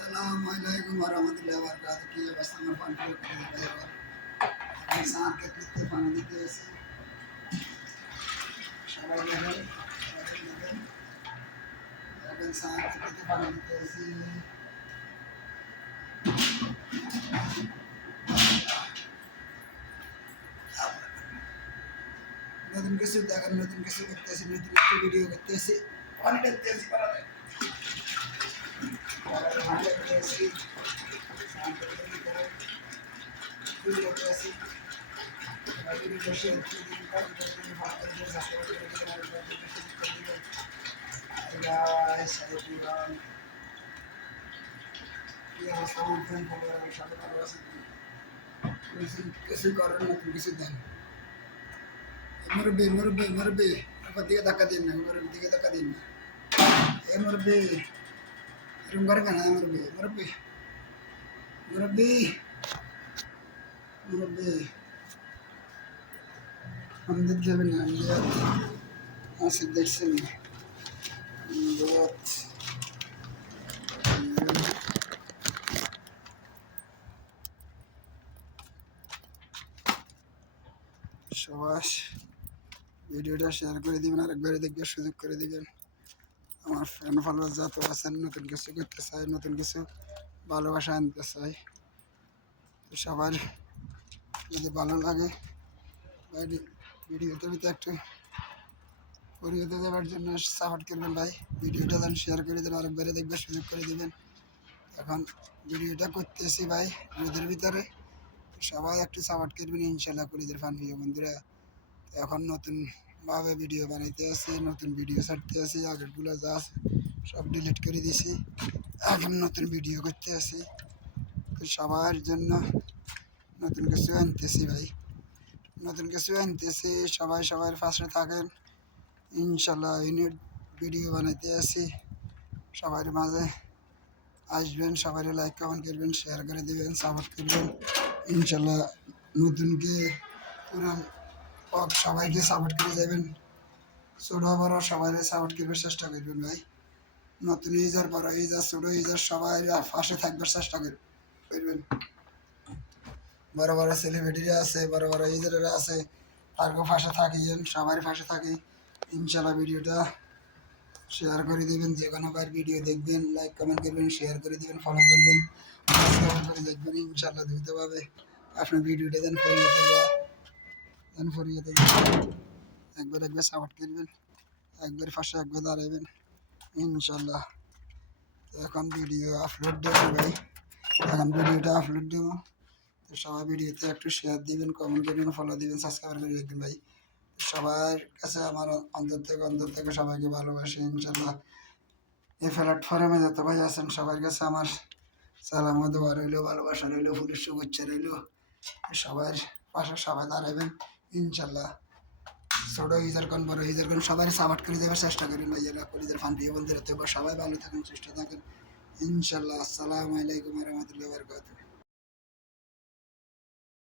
Assalamualaikum warahmatullahi wabarakatuh. Kia bersama pantai kita akan sangat kita pantai itu shalom akan sangat kita pantai itu নতুন কিছু দেখার নতুন কিছু করতেছি নতুন একটি ভিডিও করতেছি অনেক করতেছি পারা কিছু করার নতুন কিছু দেন মুরব্বী আমার দিকে ধাক্কা দিন না মুরব্বী দিকে ধাক্কা দিন না এ মুরব্বী এরকম করবে না মুরব্বী আমাদের যাবে না আসে দেখছেন সবাই ভিডিওটা শেয়ার করে দিবেন আরেকবারে দেখবার সুযোগ করে দিবেন আমার ফ্যান ফলোয়ার যত আছেন নতুন কিছু করতে চাই নতুন কিছু ভালোবাসা আনতে চাই সবার যদি ভালো লাগে ভিডিওটার ভিতরে একটু পরিহতে যাওয়ার জন্য সাপোর্ট করবেন ভাই ভিডিওটা যেন শেয়ার করে দেন আরেকবারে দেখবার সুযোগ করে দিবেন এখন ভিডিওটা করতেছি ভাই রোদের ভিতরে সবাই একটু সাপোর্ট করবেন ইনশাল্লাহ কলিদের ফান প্রিয় বন্ধুরা এখন নতুনভাবে ভিডিও বানাইতে আসি নতুন ভিডিও ছাড়তে আসি আগেরগুলো যা আছে সব ডিলিট করে দিছি এখন নতুন ভিডিও করতে আসি সবার জন্য নতুন কিছু আনতেছি ভাই নতুন কিছু আনতেছি সবাই সবার পাশে থাকেন ইনশাল্লাহ ইউনিট ভিডিও বানাইতে আসি সবার মাঝে আসবেন সবাই লাইক কমেন্ট করবেন শেয়ার করে দেবেন সাপোর্ট করবেন ইনশাল্লাহ নতুনকে পুরান সবাইকে সাপোর্ট করে যাবেন ছোট বড় সবাই সাপোর্ট করবার চেষ্টা করবেন ভাই নতুন ইউজার বড় ইউজার ছোট ইউজার সবাই পাশে থাকবার চেষ্টা করবেন বড় বড় সেলিব্রিটিরা আছে বড় বড় ইউজাররা আছে তারকেও পাশে থাকিয়েন সবার পাশে থাকি ইনশাল্লাহ ভিডিওটা শেয়ার করে দেবেন যে কোনোবার ভিডিও দেখবেন লাইক কমেন্ট করবেন শেয়ার করে দেবেন ফলো করবেন সাবস্ক্রাইব করে দেখবেন ইনশাল্লাহ দ্রুতভাবে আপনার ভিডিওটা দেন ফরিয়েতে একবার সাপোর্ট করবেন একবার পাশে একবার দাঁড়াবেন ইনশাল্লাহ এখন ভিডিও আপলোড দেবো ভাই এখন ভিডিওটা আপলোড দেবো তো সবাই ভিডিওতে একটু শেয়ার দিবেন কমেন্ট করবেন ফলো দিবেন সাবস্ক্রাইব করে রাখবেন ভাই সবার কাছে আমার অন্তর থেকে সবাইকে ভালোবাসি ইনশাল্লাহ এই প্ল্যাটফর্মে যত ভাই আছেন সবার কাছে আমার সালাম দোয়া রইল ভালোবাসা রইল ফুলের শুভেচ্ছা রইল সবার পাশে সবাই দাঁড়াবেন ইনশাল্লাহ ছোট ইউজার কোন বড় ইউজার কোন সবাই সাপোর্ট করে দেওয়ার চেষ্টা করেন ভাইয়ারা কলিদের ফান প্রিয় বন্ধুরা সবাই ভালো থাকেন চেষ্টা থাকেন ইনশাল্লাহ আসসালামু আলাইকুম ওয়া রাহমাতুল্লাহি ওয়া বারাকাতুহু